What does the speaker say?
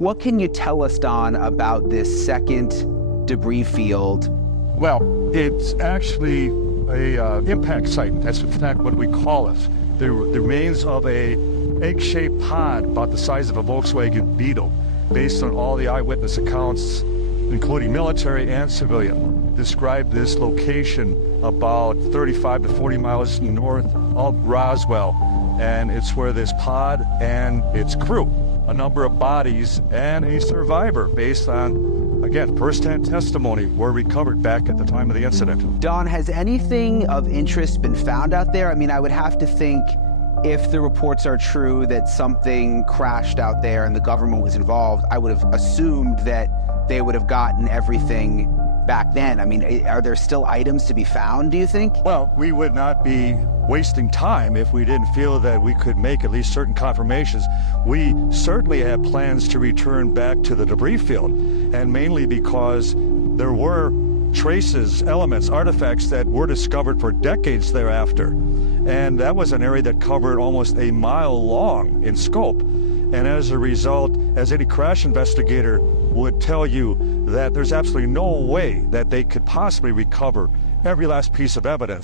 What can you tell us, Don, about this second debris field? Well, it's actually a impact site. That's in fact what we call it. The remains of a egg-shaped pod about the size of a Volkswagen Beetle, based on all the eyewitness accounts, including military and civilian, describe this location about 35 to 40 miles north of Roswell. And it's where this pod and its crew, a number of bodies, and a survivor, based on, again, first-hand testimony, were recovered back at the time of the incident. Don, has anything of interest been found out there? I mean, I would have to think, if the reports are true that something crashed out there and the government was involved, I would have assumed that they would have gotten everything back then. I mean, are there still items to be found, do you think? Well, we would not be wasting time if we didn't feel that we could make at least certain confirmations. We certainly have plans to return back to the debris field, and mainly because there were traces, elements, artifacts that were discovered for decades thereafter. And that was an area that covered almost a mile long in scope. And as a result, as any crash investigator would tell you, that there's absolutely no way that they could possibly recover every last piece of evidence.